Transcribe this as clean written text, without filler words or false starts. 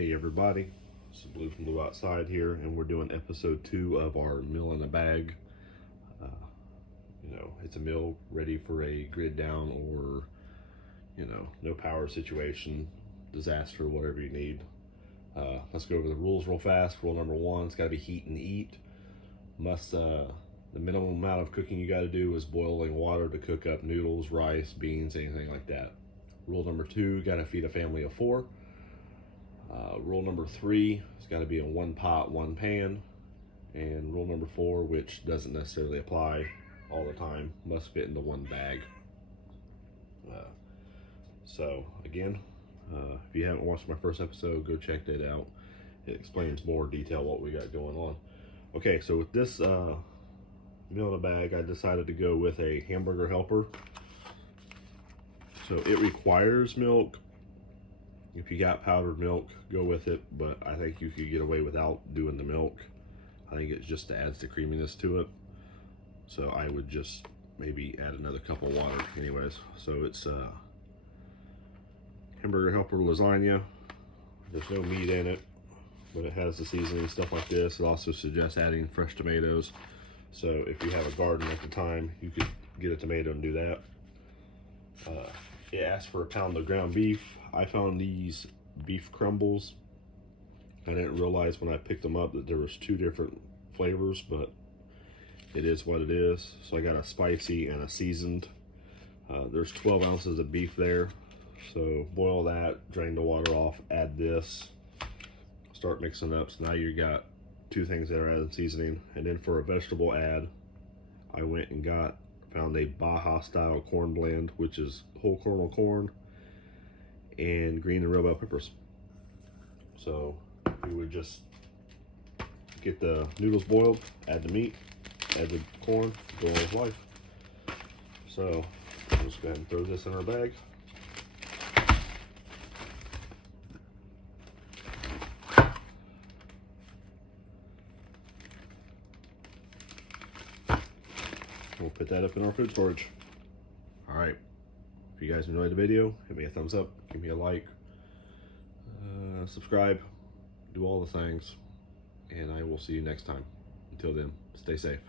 Hey everybody, this is Blue from Blue Outside here, and we're doing episode 2 of our meal in a bag. It's a meal ready for a grid down or, no power situation, disaster, whatever you need. Let's go over the rules real fast. Rule number 1, it's got to be heat and eat. The minimum amount of cooking you got to do is boiling water to cook up noodles, rice, beans, anything like that. Rule number 2, got to feed a family of 4. Rule number 3, it's got to be in one pot, one pan. And rule number 4, which doesn't necessarily apply all the time, must fit into one bag. So again, if you haven't watched my first episode, go check that out. It explains more detail what we got going on. Okay, so with this meal in a bag, I decided to go with a hamburger helper. So it requires milk. If you got powdered milk, go with it, but I think you could get away without doing the milk. I think it just adds the creaminess to it. So I would just maybe add another cup of water anyways. So it's hamburger helper lasagna. There's no meat in it, but it has the seasoning, stuff like this. It also suggests adding fresh tomatoes. So if you have a garden at the time, you could get a tomato and do that. It asks for a pound of ground beef. I found these beef crumbles. I didn't realize when I picked them up that there was 2 different flavors, but it is what it is. So I got a spicy and a seasoned. There's 12 ounces of beef there. So boil that, drain the water off, add this, start mixing up. So now you got 2 things that are added seasoning. And then for a vegetable add, I went and found a Baja style corn blend, which is whole kernel corn and green and red bell peppers. So you would just get the noodles boiled, add the meat, add the corn, go on with life. So I'll just go ahead and throw this in our bag. We'll put that up in our food storage. All right. If you guys enjoyed the video, hit me a thumbs up, give me a like, subscribe, do all the things, and I will see you next time. Until then, stay safe.